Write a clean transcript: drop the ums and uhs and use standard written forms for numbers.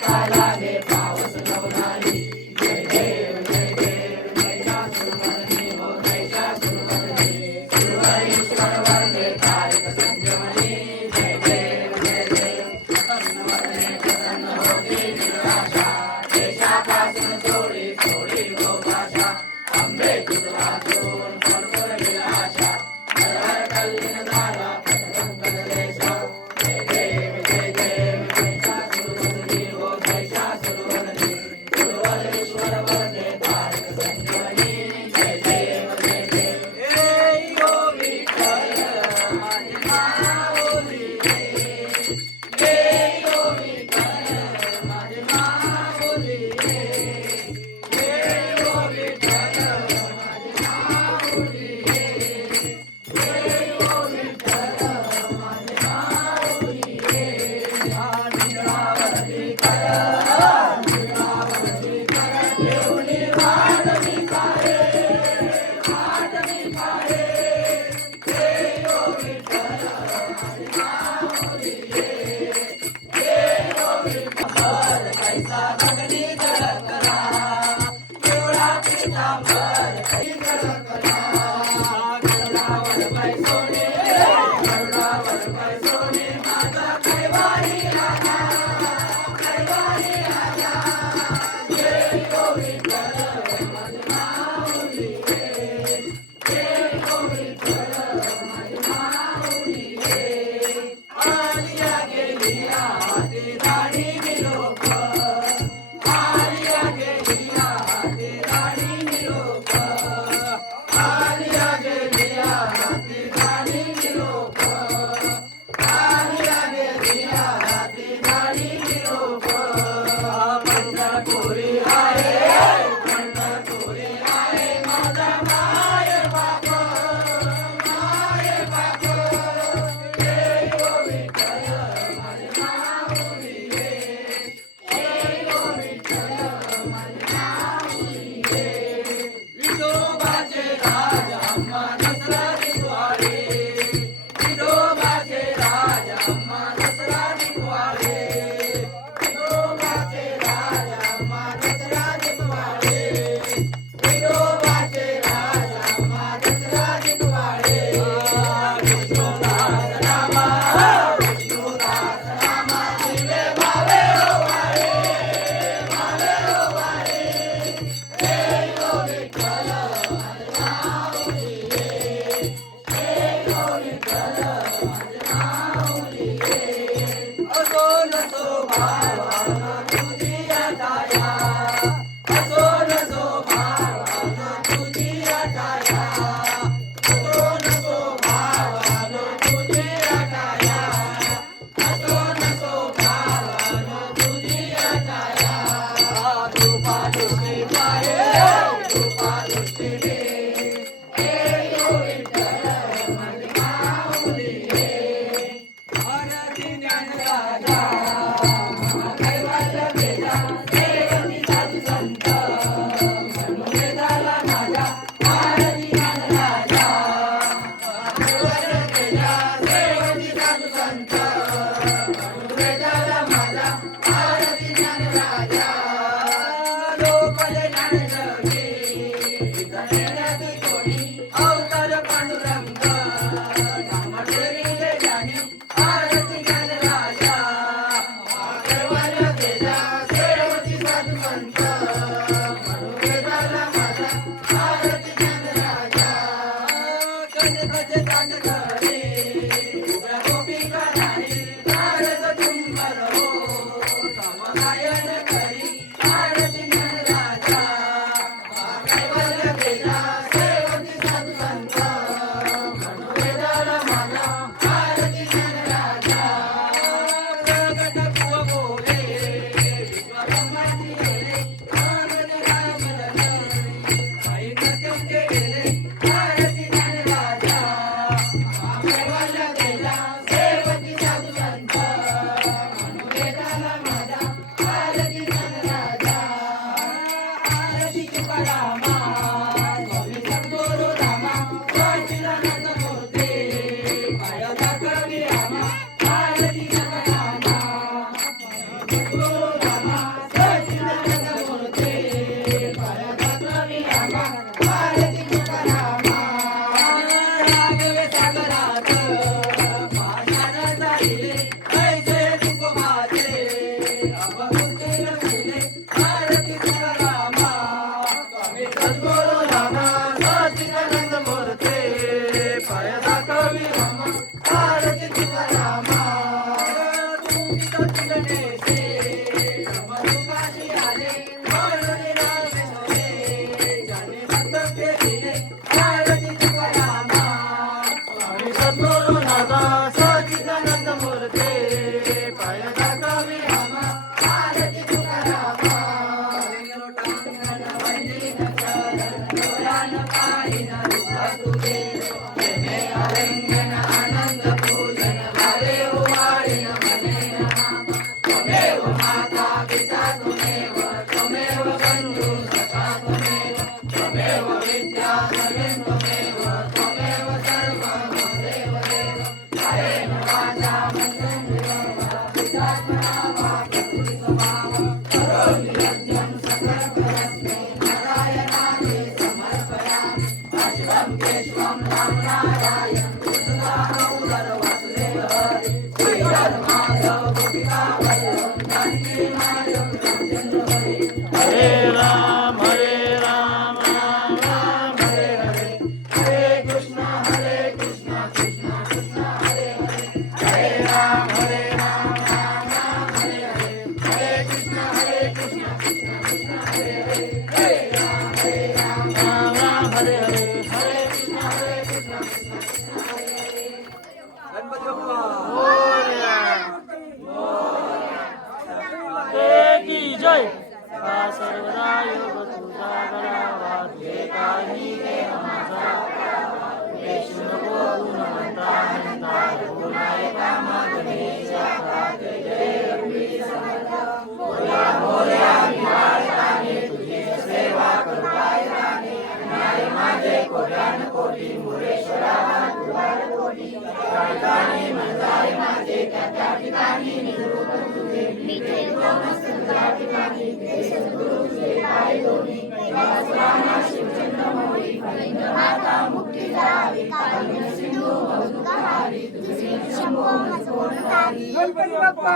धक्का लागे पावस नवलाही जय देव जय देव महिषासुरमर्दिनी हो महिषासुरमर्दिनी सुरवरेश्वर वरदे तारिक संजीवनी जय देव जय देव प्रसन्न वदने प्रसन्न होती निराशा देशापासून सोडी सोडी हो भाषा अंबे तुझा वाचून फडफड विलाशा हर कल्लीन झाला पटकन कदलेशा जय देव महिषासुरमर्दिनी हो महिषा नाम करोमि यज्ञं सकलकलस्मै नारायणाय समर्पयामि अच्युतं केशवं राम नारायण कृष्णदामोदर वासुदेव हरि श्रीधर माधव गोपिका वल्लभ जानकी नायक रामचंद्र हरि हरे राम राम राम हरे हरे हरे कृष्ण कृष्ण कृष्ण हरे हरे हरे राम राम राम हरे हरे हरे कृष्ण कृष्ण कृष्ण हरे हरे हरे राम राम हरे हरे हरे कृष्ण कृष्ण कृष्ण हरे हरे गणपती बाप्पा की जय का सर्वदा योग तुझा करावा तुझे काही देह माझा विष्णु नको गुणवंता म्हणता बोलाय कामा गणेशा जय जय रघुवीर समर्थ बोल्या बोल्या विलासताने तुझी सेवा करताय राणे न्याय माझे कोट्यान कोटी मुरेश्वरा तुझार कोटी राजधानी मंदाय माझे त्या ठिकाणी निरूप तुझे मिठे मस्त तुझ्या ठिकाणी सद्गुरु तुझे पाय दोन्ही वासुरामा शिवचंद्र मोरी माता मुक्ती जावी कारुण्य सिंधू भवदुःखहारी तुझे शंभो मजकोण तारी गणपती बाप्पा